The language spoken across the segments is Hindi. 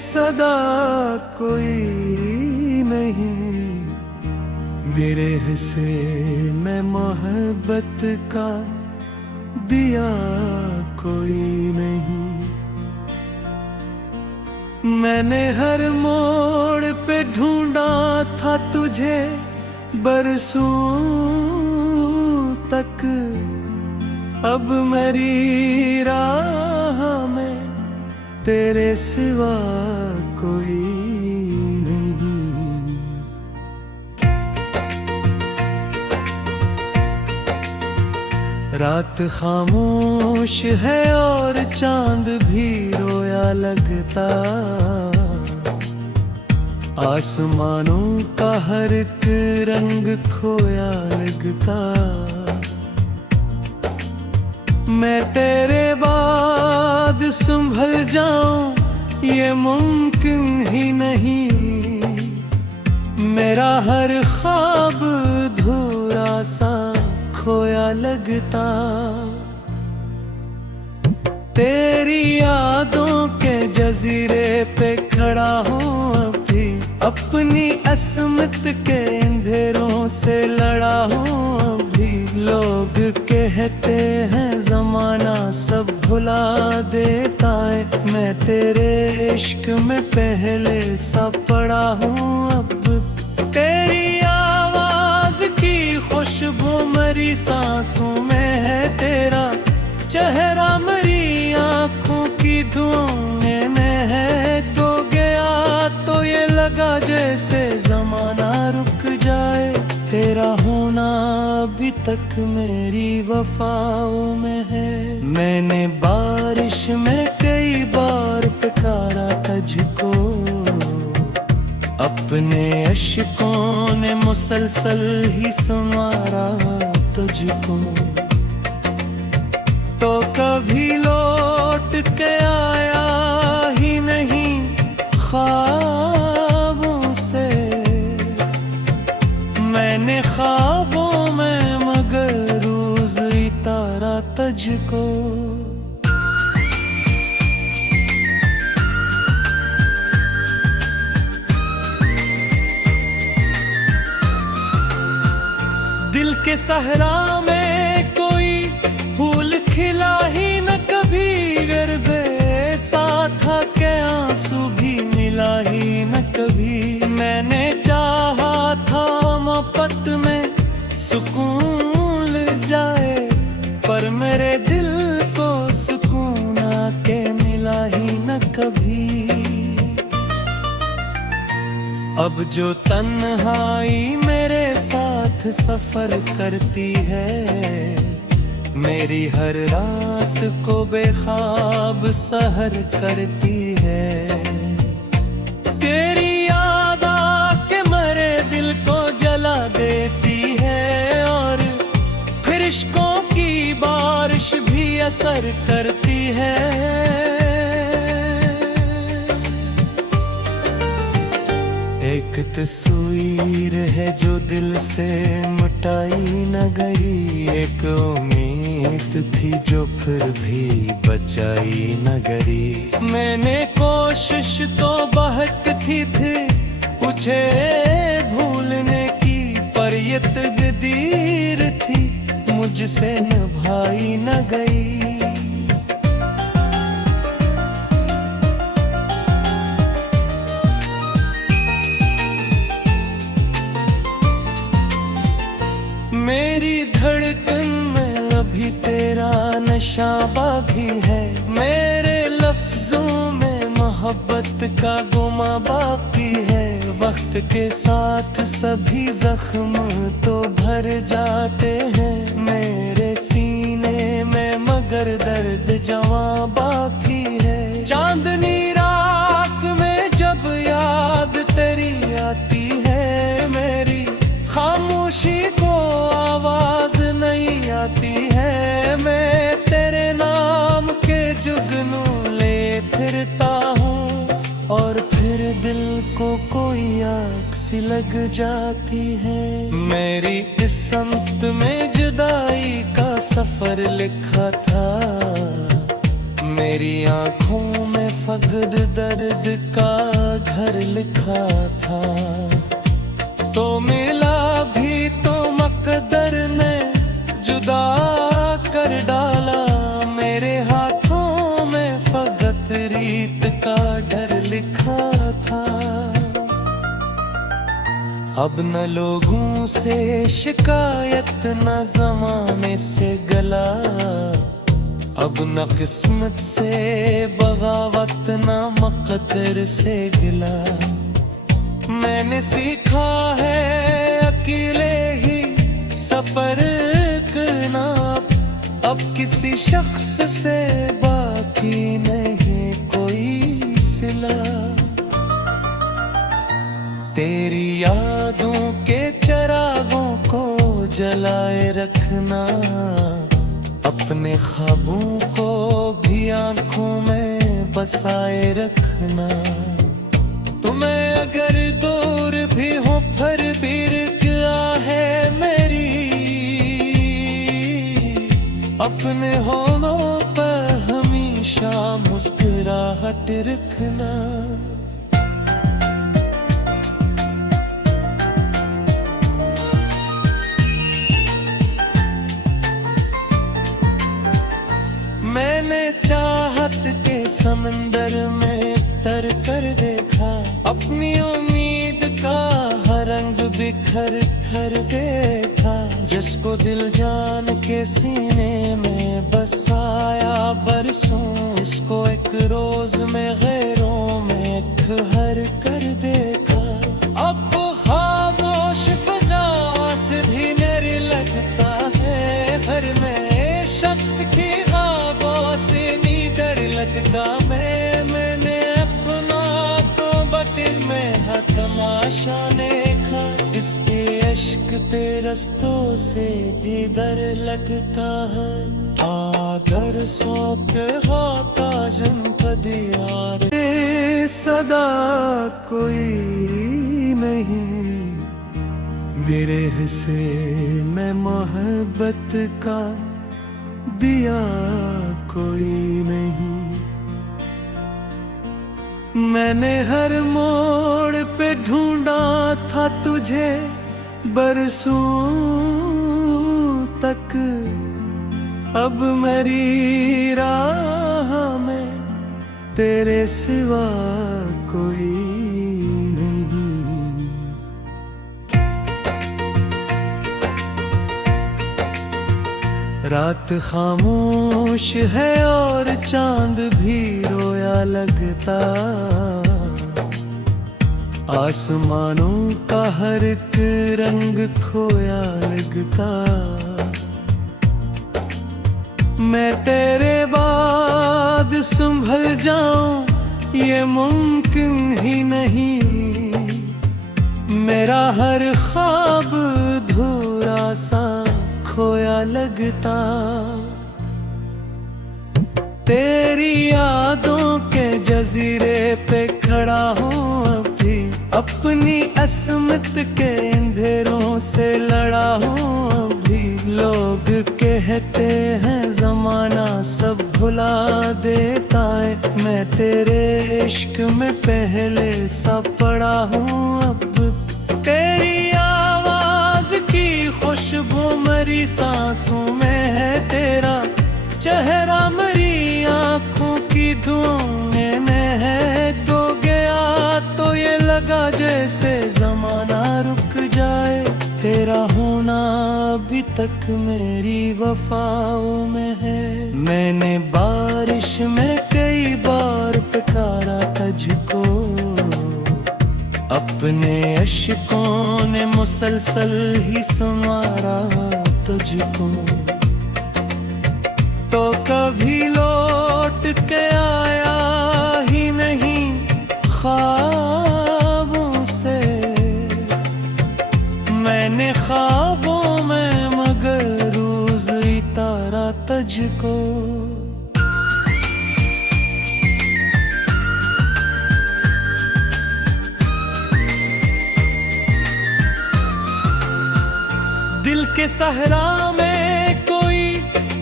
सदा कोई नहीं, मेरे हिस्से में मोहब्बत का दिया कोई नहीं। मैंने हर मोड़ पे ढूंढा था तुझे बरसों तक, अब मेरी राह में तेरे सिवा कोई नहीं। रात खामोश है और चांद भी रोया लगता, आसमानों का हर एक रंग खोया लगता। मैं तेरे बाद संभल जाऊं ये मुमकिन ही नहीं, मेरा हर ख्वाब धूरा सा खोया लगता। तेरी यादों के जजीरे पे खड़ा हूँ अभी, अपनी अस्मत के अंधेरों से लड़ा हूँ अभी। लोग कहते हैं जमाना सब भुला देता है, मैं तेरे इश्क में पहले सा पड़ा हूँ अब। तेरी आवाज की खुशबू मरी सांसों में है, तेरा चेहरा मरी आंखों की धुएं में है। तो गया तो ये लगा जैसे जमाना रुक जाए, तेरा होना अभी तक मेरी वफाओं में है। मैंने बारिश में कई बार पुकारा तुझको, अपने अश्कों ने मुसलसल ही संवारा तुझको। तो कभी लौट के आया ही नहीं ख्वाबों से, मैंने ख्वाबों में मगर रोज इतारा तुझको। दिल के सहरा में कोई फूल खिला ही न कभी, गर्दे साथ के आंसू भी मिला ही न कभी। मैंने चाहा था मोहब्बत में सुकून लग जाए, पर मेरे दिल को सुकून आके मिला ही न कभी। अब जो तन्हाई मेरे साथ सफर करती है, मेरी हर रात को बेख्वाब सहर करती है। तेरी याद आके मरे दिल को जला देती है, और फिर इश्कों की बारिश भी असर करती है। एक तस्वीर है जो दिल से मिटाई न गई, एक उम्मीद थी जो फिर भी बचाई न गई। मैंने कोशिश तो बहुत थी तुझे भूलने की, पर ये तकदीर थी मुझसे निभाई न गई। मेरी धड़कन में अभी तेरा नशा बाकी है, मेरे लफ्जों में मोहब्बत का गुमा बाकी है। वक्त के साथ सभी जख्म तो भर जाते हैं मेरे सीने में, मगर दर्द जवां बाकी है। चांदनी रात में जब याद तेरी आती है, मेरी खामोशी को आवाज नहीं आती है। मैं तेरे नाम के जुगनू ले फिरता हूँ, और फिर दिल को कोई आग सी लग जाती है। मेरी किस्मत में जुदाई का सफर लिखा था, मेरी आंखों में फगद दर्द का घर लिखा था। तो मिला भी तो मकदर ने जुदा कर डाला, मेरे हाथों में फगत रीत का डर लिखा था। अब न लोगों से शिकायत न जमाने से गला, अब न किस्मत से बगावत न मकदर से गिला। मैंने सीखा है अकेले ही सफर करना, अब किसी शख्स से बाकी नहीं कोई सिला। तेरी यादों के चिरागों को जलाए रखना, अपने ख्वाबों को भी आंखों में बसाए रखना। तुम्हें अगर दूर भी हो फिर भी रुका है मेरी, अपने होठों पर हमेशा मुस्कुराहट रखना। मैंने चाहत के समंदर में तर कर देखा, अपनी उम्मीद का हर रंग बिखर कर देखा। जिसको दिल जान के सीने में बसाया बरसों, उसको एक रोज में गैरों में ठहर कर देखा। अब खामोश फिजा से भी मेरे लगता है, हर में शख्स की से नीदर लगता मैंने अपना तो बटिर में तमाशा देखा। इसके अश्क ते रस्तों से दीदर लगता है, आगर सौके हाका जन दियार सदा कोई नहीं, मेरे हिस्से में मोहब्बत का दिया कोई नहीं। मैंने हर मोड़ पे ढूंढा था तुझे बरसों तक, अब मेरी राह में तेरे सिवा कोई नहीं। रात खामोश है और चांद भी रोया लगता, आसमानों का हर एक रंग खोया लगता। मैं तेरे बाद संभल जाऊं ये मुमकिन ही नहीं, मेरा हर ख्वाब धूरा सा खोया लगता। तेरी यादों के जजीरे पे खड़ा हूँ अभी, अपनी असमत के अंधेरों से लड़ा हूँ अभी। लोग कहते हैं जमाना सब भुला देता है, मैं तेरे इश्क में पहले सा पड़ा हूँ अब। तेरी आवाज की खुशबू मरी सांसों में है, तेरा चेहरा मरी आंखों की धुएं में है। तो गया तो ये लगा जैसे जमाना रुक जाए, तेरा होना अभी तक मेरी वफाओं में है। मैंने बारिश में कई बार पुकारा तुझको, अपने अश्कों ने मुसलसल ही सुमारा तुझको। तो कभी लौट के आया ही नहीं ख्वाबों से, मैंने ख्वाबों में मगर रोज इतारा तुझको। दिल के सहरा में कोई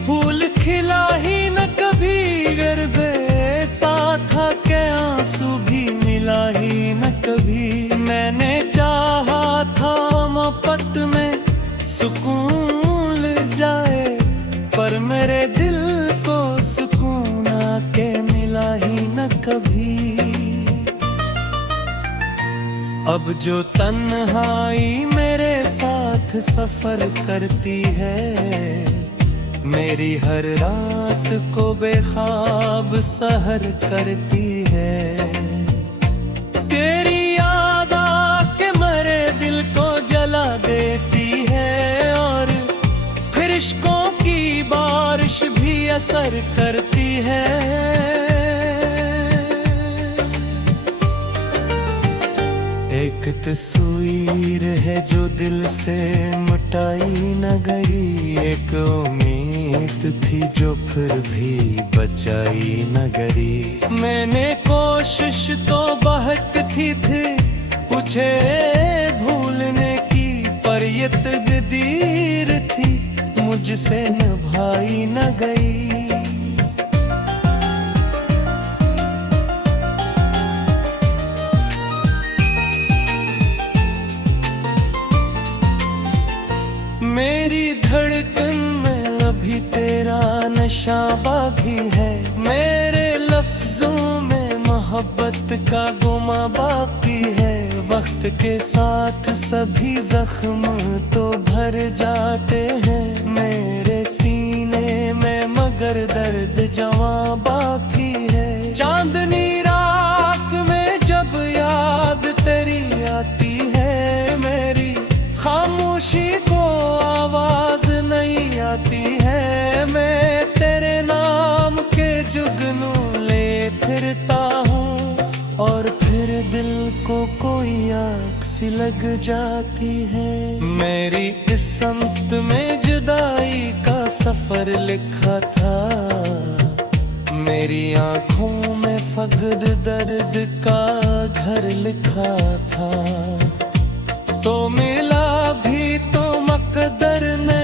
फूल खिला ही न कभी, गर्द ऐसा था। कभी। मैंने चाहा था मोहब्बत में सुकून मिल जाए, पर मेरे दिल को सुकून आके मिला ही न कभी। अब जो तन्हाई मेरे साथ सफर करती है, मेरी हर रात को बेख्वाब सहर करती है। तेरी याद आके मेरे दिल को जला देती है, और फिर इश्कों की बारिश भी असर करती है। एक तस्वीर है जो दिल से मिटाई न गई, एक उम्मीद थी जो फिर भी बचाई न गई। मैंने कोशिश तो बहुत थी तुझे भूलने की, पर ये तकदीर थी मुझसे निभाई न गई। मेरी धड़कन में अभी तेरा नशा बाकी है, मेरे लफ्जों में मोहब्बत का गुमा बाकी है। वक्त के साथ सभी जख्म तो भर जाते हैं मेरे सीने में, मगर दर्द जवां बाकी है। चांदनी रात में जब याद तेरी आती है, मेरी खामोशी को आवाज नहीं आती है। मैं तेरे नाम के जुगनू ले फिरता हूँ, और फिर दिल को कोई आग सी लग जाती है। मेरी किस्मत में जुदाई का सफर लिखा था, मेरी आंखों में फक्र दर्द का घर लिखा था। तो मिला भी तो मकदर ने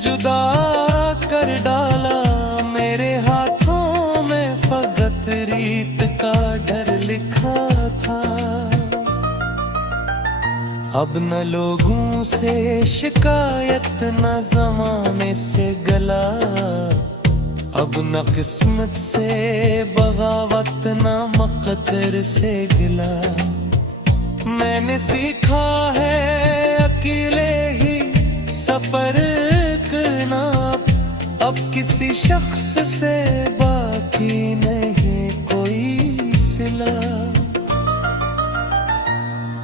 जुदा कर डाला, मेरे हाथों में फकत रीत का डर लिखा था। अब न लोगों से शिकायत, न जमाने से गला, अब न किस्मत से बगावत, न मकदर से गिला। मैंने सीखा है अकेले ही सफर करना, अब किसी शख्स से बाकी नहीं कोई सिला।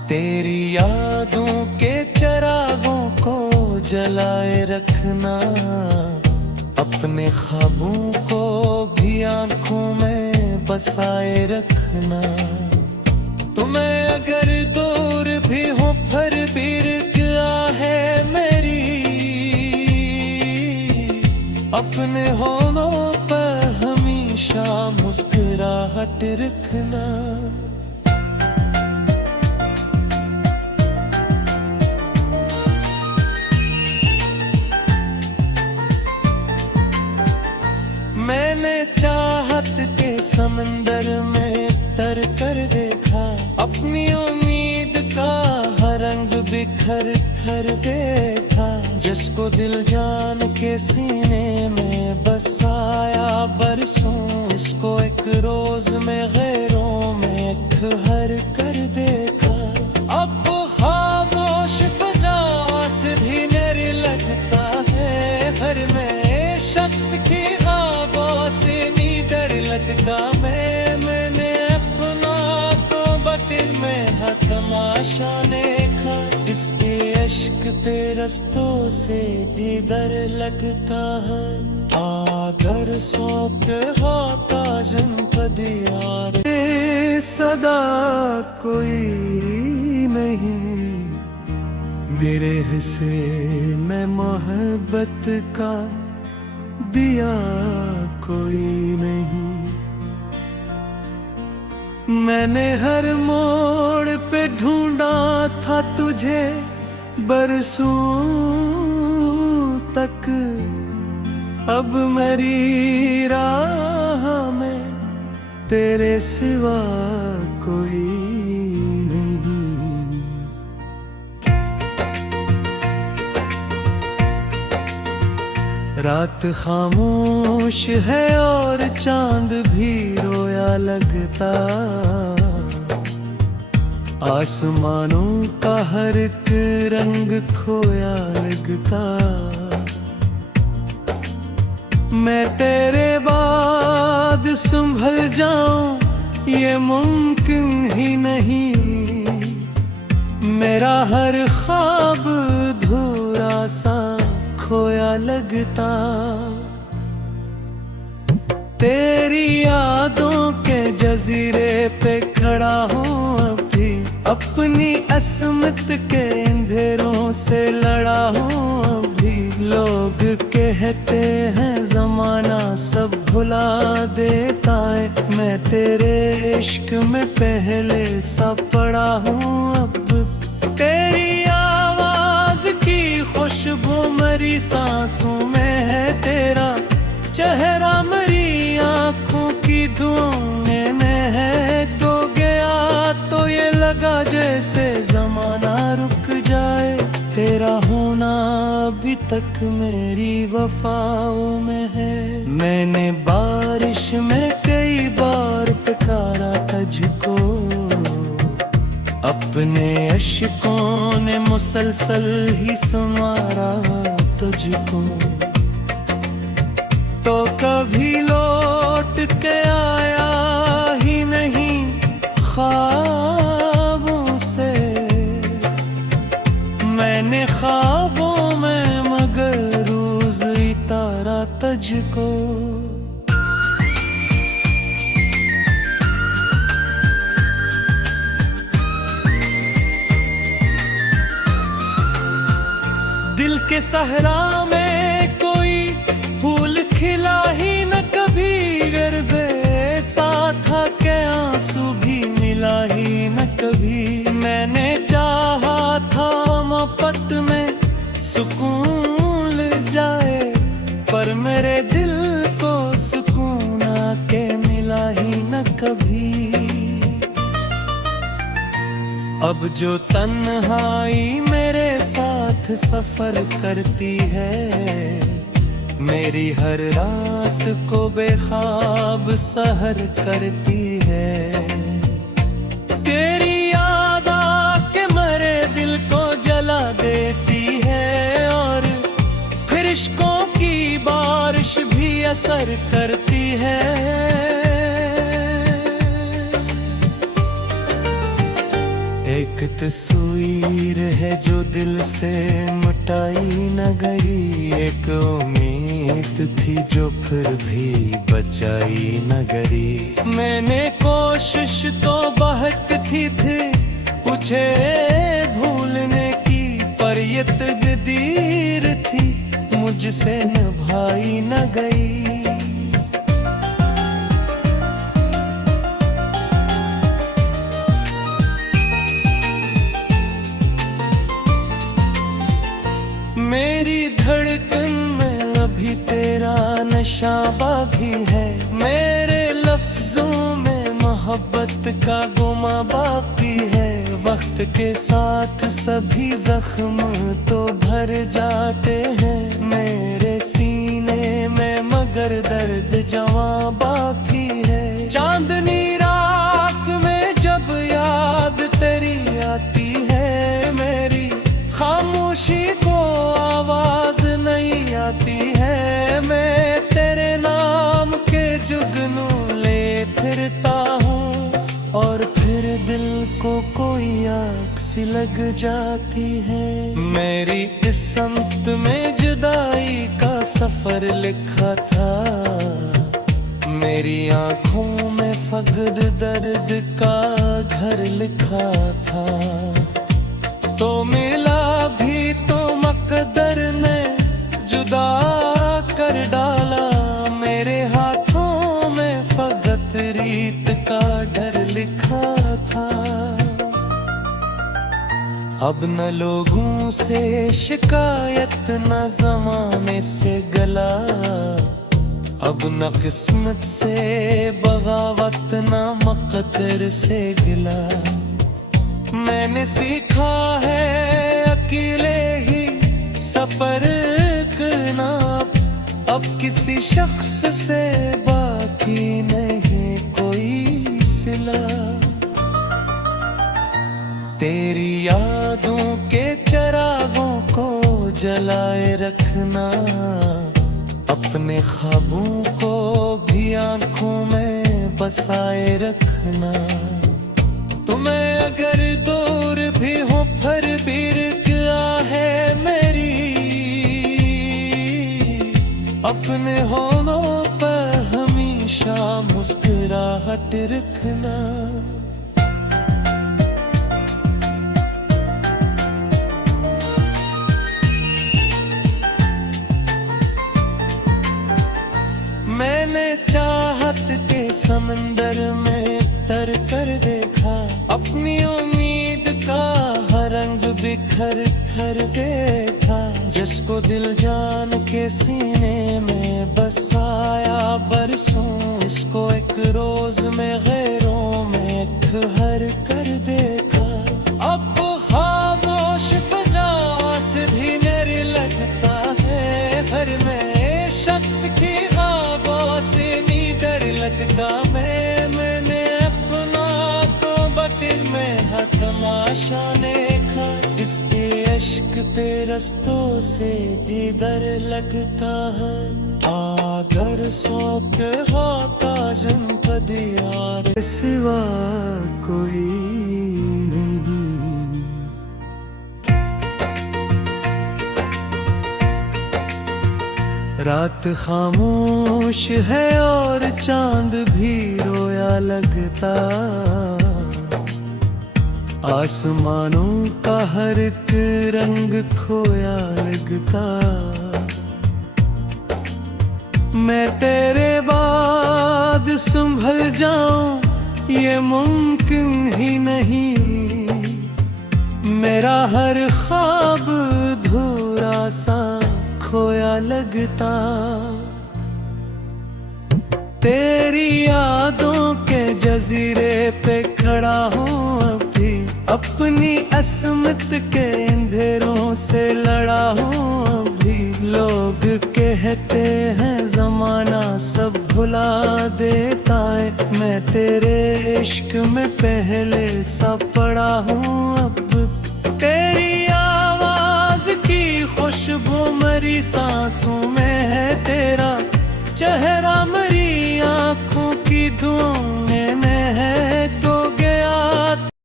तेरी यादों के चिरागों को जलाए रखना, अपने ख्वाबों को भी आंखों में बसाए रखना। तुम्हें अगर दूर भी हो फिर भी क्या है मेरी, अपने होनों पर हमेशा मुस्कुराहट रखना। मैंने चाहत के समंदर में तर कर देखा, अपनी उम्मीद का हर रंग बिखर कर देखा। जिसको दिल जान के सीने में बसाया बरसों, उसको एक रोज में गैरों में घर कर देखा। अब खामोश फजा से भी मेरे लगता है, हर में शख्स की ख्वाबों से नीदर लगता। मैंने अपना तो बतिल में है तमाशा देखा, इसके अश्क पे रस्तों से दीदर लगता है। आगर सोत होता जन पदियार सदा कोई नहीं, मेरे हिस्से में मोहब्बत का दिया कोई नहीं। मैंने हर मोड़ पे ढूंढा था तुझे बरसों तक, अब मेरी राह में तेरे सिवा कोई नहीं। रात खामोश है और चांद भी रोया लगता, आसमानों का हर एक रंग खोया लगता। मैं तेरे बाद संभल जाऊं ये मुमकिन ही नहीं, मेरा हर ख्वाब धूरा सा खोया लगता। तेरी यादों के जजीरे पे खड़ा हूँ अभी, अपनी अस्मत के अंधेरों से लड़ा हूँ अभी। लोग कहते हैं जमाना सब भुला देता है, मैं तेरे इश्क में पहले सा पड़ा हूँ अब। तेरी आवाज की खुशबू मरी सांसों में है, तेरा चेहरा मरी आंखों की धुएं में है। तो गया तो ये लगा जैसे जमाना रुक जाए, तेरा होना अभी तक मेरी वफाओं में है। मैंने बारिश में कई बार पुकारा तुझको, अपने अश्कों ने मुसलसल ही संवारा तुझको। तो कभी लौट के आया ही नहीं ख्वाबों से, मैंने ख्वाबों में मगर रोज इतारा तुझको। दिल के सहरा में कोई फूल खिला ही न कभी, गर्दे साथ के आंसू भी मिला ही न कभी। मैंने चाहा था मोहब्बत में सुकून लग जाए, पर मेरे दिल को सुकून आके मिला ही न कभी। अब जो तन्हाई मेरे साथ सफर करती है, मेरी हर रात को बेख्वाब सहर करती है। तेरी याद आके मेरे दिल को जला देती है, और फिर इश्कों की बारिश भी असर करती है। एक तस्वीर है जो दिल से मिटाई न गई, एक उम्मीद थी जो फिर भी बचाई न गई। मैंने कोशिश तो बहुत थी तुझे भूलने की, पर ये तकदीर थी मुझसे निभाई न गई। मेरी धड़कन में अभी तेरा नशा बाकी है, मेरे लफ्जों में मोहब्बत का गुमा बाकी है। वक्त के साथ सभी जख्म तो भर जाते हैं मेरे सीने में, मगर दर्द जवां बाकी है। चांदनी रात में जब याद तेरी आती है, मेरी खामोशी को आवाज नहीं आती है। मैं तेरे नाम के जुगनू ले फिरता हूँ, और फिर दिल को कोई आग सी लग जाती है। मेरी किस्मत में जुदाई का सफर लिखा था, मेरी आंखों में फक्र दर्द का घर लिखा था। तो मिला भी तो मकदर ने जुदा कर डाला, मेरे हाथों में फकत रीत का डर लिखा था। अब न लोगों से शिकायत न जमाने से गला, अब न किस्मत से बगावत न मकदर से गिला। मैंने सीखा है अकेले ही सफर करना, अब किसी शख्स से बाकी नहीं कोई सिला। तेरी यादों के चिरागों को जलाए रखना, अपने ख्वाबों को भी आंखों में बसाए रखना। तुम्हें अगर दूर भी हो फिर भी रुकिया है मेरी, अपने होठों पर हमेशा मुस्कुराहट रखना। मैंने चाहत के समंदर में तर कर देखा, अपनी उम्मीद का हर रंग बिखर कर देखा। जिसको दिल जान के सीने में बसाया बरसों, उसको एक रोज में गैरों में ठहर कर देखा। अब खामोश फिजाओं से भी मेरे लगता है, फिर मैं शख्स की से नीदर लगता। मैंने अपना तो बटिल में तमाशा देखा, इसके अश्क ते रस्तों से दीदर लगता है। अगर सौक होता जन पदियार सिवा कोई नहीं। रात खामोश है और चांद भी रोया लगता, आसमानों का हर एक रंग खोया लगता। मैं तेरे बाद संभल जाऊं ये मुमकिन ही नहीं, मेरा हर ख्वाब धूरा सा खोया लगता। तेरी यादों के जजीरे पे खड़ा हूँ अभी, अपनी असमत के अंधेरों से लड़ा हूँ अभी। लोग कहते हैं जमाना सब भुला देता है, मैं तेरे इश्क में पहले सा पड़ा हूँ अब। तेरी आवाज की खुशबू मेरी सांसों में है, तेरा चेहरा